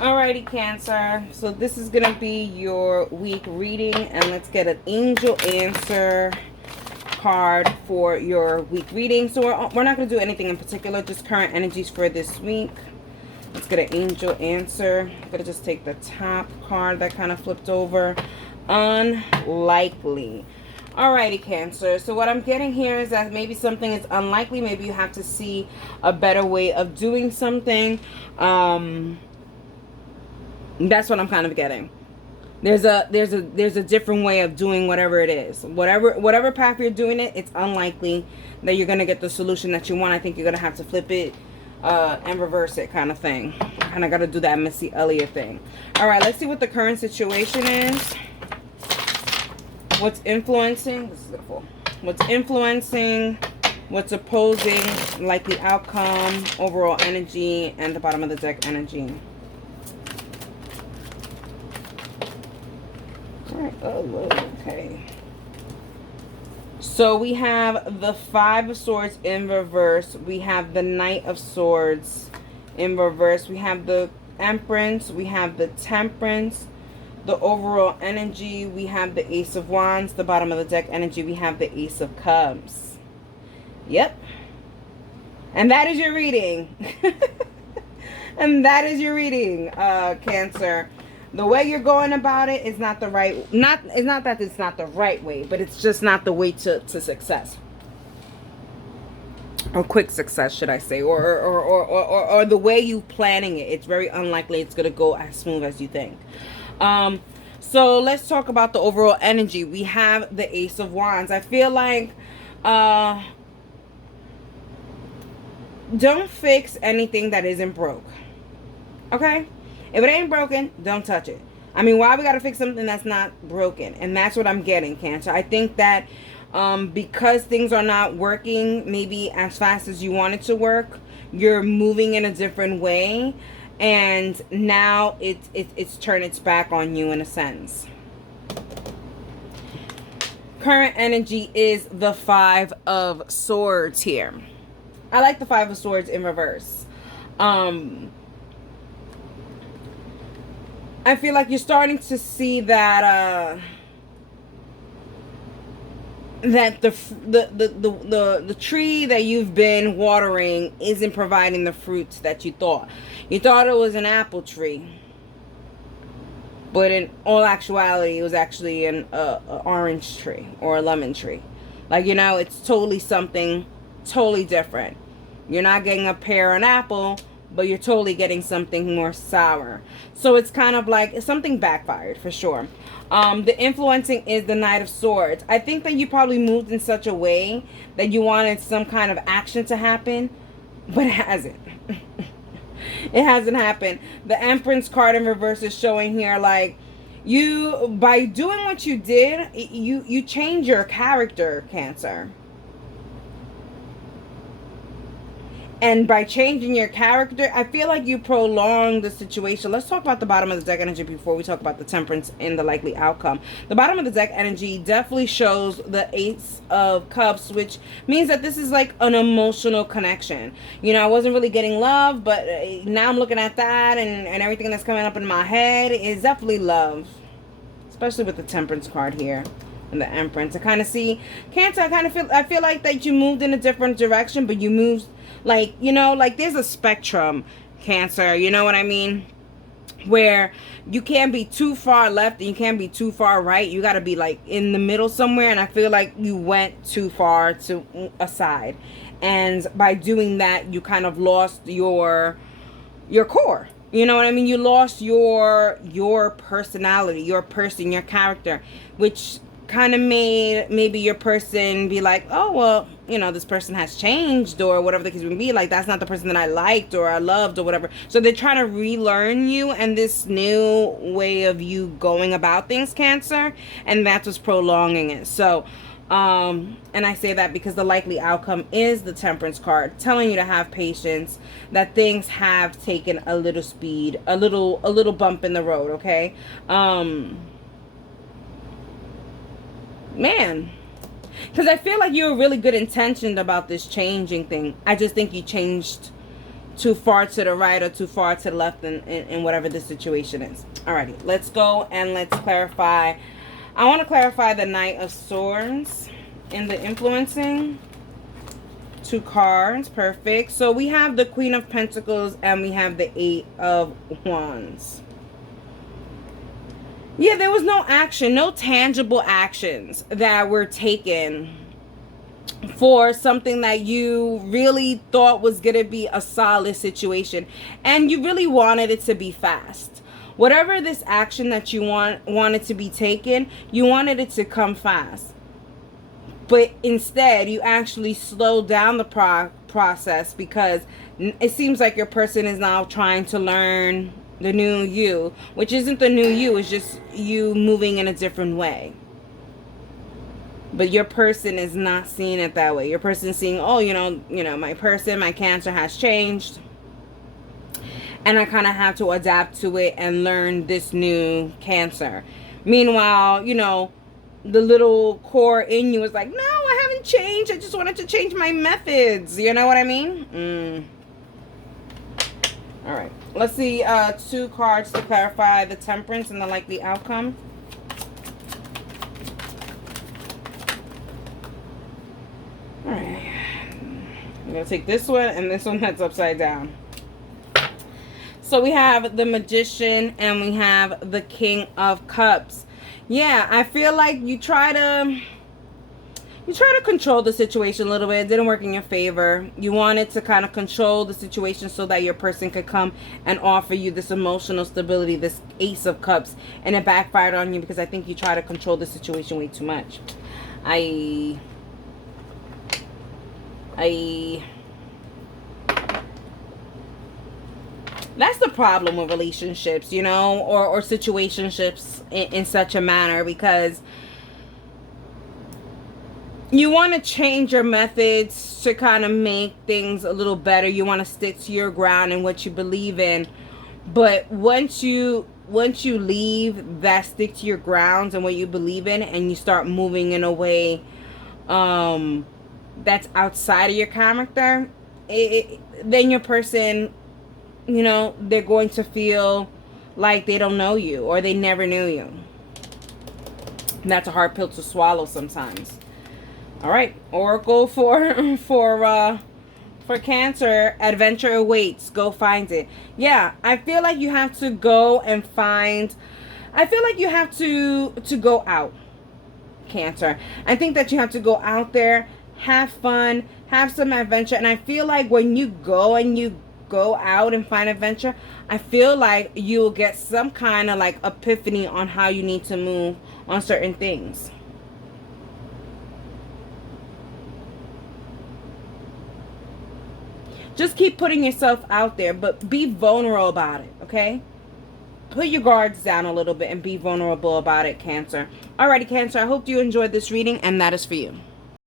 Alrighty, Cancer. So this is going to be your week reading. And let's get an angel answer card for your week reading. So we're not going to do anything in particular, just current energies for this week. Let's get an angel answer. I'm going to just take the top card that kind of flipped over. Unlikely. Alrighty, Cancer. So what I'm getting here is that maybe something is unlikely. Maybe you have to see a better way of doing something. That's what I'm kind of getting. There's a different way of doing whatever it is. Whatever path you're doing it, it's unlikely that you're gonna get the solution that you want. I think you're gonna have to flip it and reverse it, kind of thing. Kind of got to do that Missy Elliott thing. All right, let's see what the current situation is. What's influencing? This is beautiful. What's influencing? What's opposing? Likely outcome, overall energy, and the bottom of the deck energy. Alright, oh, okay. So we have the Five of Swords in reverse. We have the Knight of Swords in reverse. We have the Empress. We have the Temperance. The overall energy. We have the Ace of Wands. The bottom of the deck energy. We have the Ace of Cups. Yep. And that is your reading. And that is your reading, Cancer. The way you're going about it is not the right, it's not that it's not the right way, but it's just not the way to success. Or quick success, should I say, or the way you planning it. It's very unlikely it's going to go as smooth as you think. So let's talk about the overall energy. We have the Ace of Wands. I feel like don't fix anything that isn't broke. Okay? If it ain't broken, don't touch it. I mean, why we got to fix something that's not broken? And that's what I'm getting, Cancer. I think that because things are not working maybe as fast as you want it to work, you're moving in a different way. And now it's turned its back on you in a sense. Current energy is the Five of Swords here. I like the Five of Swords in reverse. I feel like you're starting to see that that the tree that you've been watering isn't providing the fruits that you thought. You thought it was an apple tree, but in all actuality, it was actually an orange tree or a lemon tree. Like, you know, it's totally something totally different. You're not getting a pear or an apple, but you're totally getting something more sour. So it's kind of like something backfired for sure. The influencing is the Knight of Swords. I think that you probably moved in such a way that you wanted some kind of action to happen, but it hasn't. It hasn't happened. The Empress card in reverse is showing here like you, by doing what you did, you change your character, Cancer. And by changing your character, I feel like you prolong the situation. Let's talk about the bottom of the deck energy before we talk about the Temperance and the likely outcome. The bottom of the deck energy definitely shows the Ace of Cups, which means that this is like an emotional connection. You know, I wasn't really getting love, but now I'm looking at that and everything that's coming up in my head is definitely love. Especially with the Temperance card here. And the Empress. I kind of see, Cancer, I feel like that you moved in a different direction, but you moved, like, you know, like there's a spectrum, Cancer, you know what I mean? Where you can't be too far left and you can't be too far right. You got to be like in the middle somewhere, and I feel like you went too far to a side. And by doing that, you kind of lost your core. You know what I mean? You lost your personality, your person, your character, which kind of made maybe your person be like, oh, well, you know, this person has changed or whatever the case would be. Like, that's not the person that I liked or I loved or whatever. So they're trying to relearn you and this new way of you going about things, Cancer. And that's what's prolonging it. So, and I say that because the likely outcome is the Temperance card, telling you to have patience, that things have taken a little speed, a little bump in the road, okay? Man, because I feel like you were really good intentioned about this changing thing. I just think you changed too far to the right or too far to the left in whatever the situation is. Alrighty, let's go and let's clarify. I want to clarify the Knight of Swords in the influencing. 2 cards, perfect. So we have the Queen of Pentacles and we have the 8 of Wands. Yeah, there was no action, no tangible actions that were taken for something that you really thought was going to be a solid situation, and you really wanted it to be fast. Whatever this action that you wanted to be taken, you wanted it to come fast. But instead, you actually slowed down the process because it seems like your person is now trying to learn the new you, which isn't the new you, it's just you moving in a different way. But your person is not seeing it that way. Your person is seeing, oh, you know, my person, my Cancer has changed. And I kind of have to adapt to it and learn this new Cancer. Meanwhile, you know, the little core in you is like, no, I haven't changed. I just wanted to change my methods. You know what I mean? All right. Let's see 2 cards to clarify the Temperance and the likely outcome. All right. I'm going to take this one and this one that's upside down. So we have the Magician and we have the King of Cups. Yeah, I feel like you try to control the situation a little bit. It didn't work in your favor. You wanted to kind of control the situation so that your person could come and offer you this emotional stability, this Ace of Cups, and it backfired on you because I think you try to control the situation way too much. That's the problem with relationships, you know, or situationships in such a manner, because you want to change your methods to kind of make things a little better. You want to stick to your ground and what you believe in. But once you leave that stick to your grounds and what you believe in, and you start moving in a way that's outside of your character, then your person, you know, they're going to feel like they don't know you or they never knew you. And that's a hard pill to swallow sometimes. All right, Oracle for Cancer, adventure awaits. Go find it. Yeah, I feel like you have to go and find. I feel like you have to go out, Cancer. I think that you have to go out there, have fun, have some adventure, and I feel like when you go out and find adventure, I feel like you'll get some kind of like epiphany on how you need to move on certain things. Just keep putting yourself out there, but be vulnerable about it, okay? Put your guards down a little bit and be vulnerable about it, Cancer. Alrighty, Cancer, I hope you enjoyed this reading, and that is for you.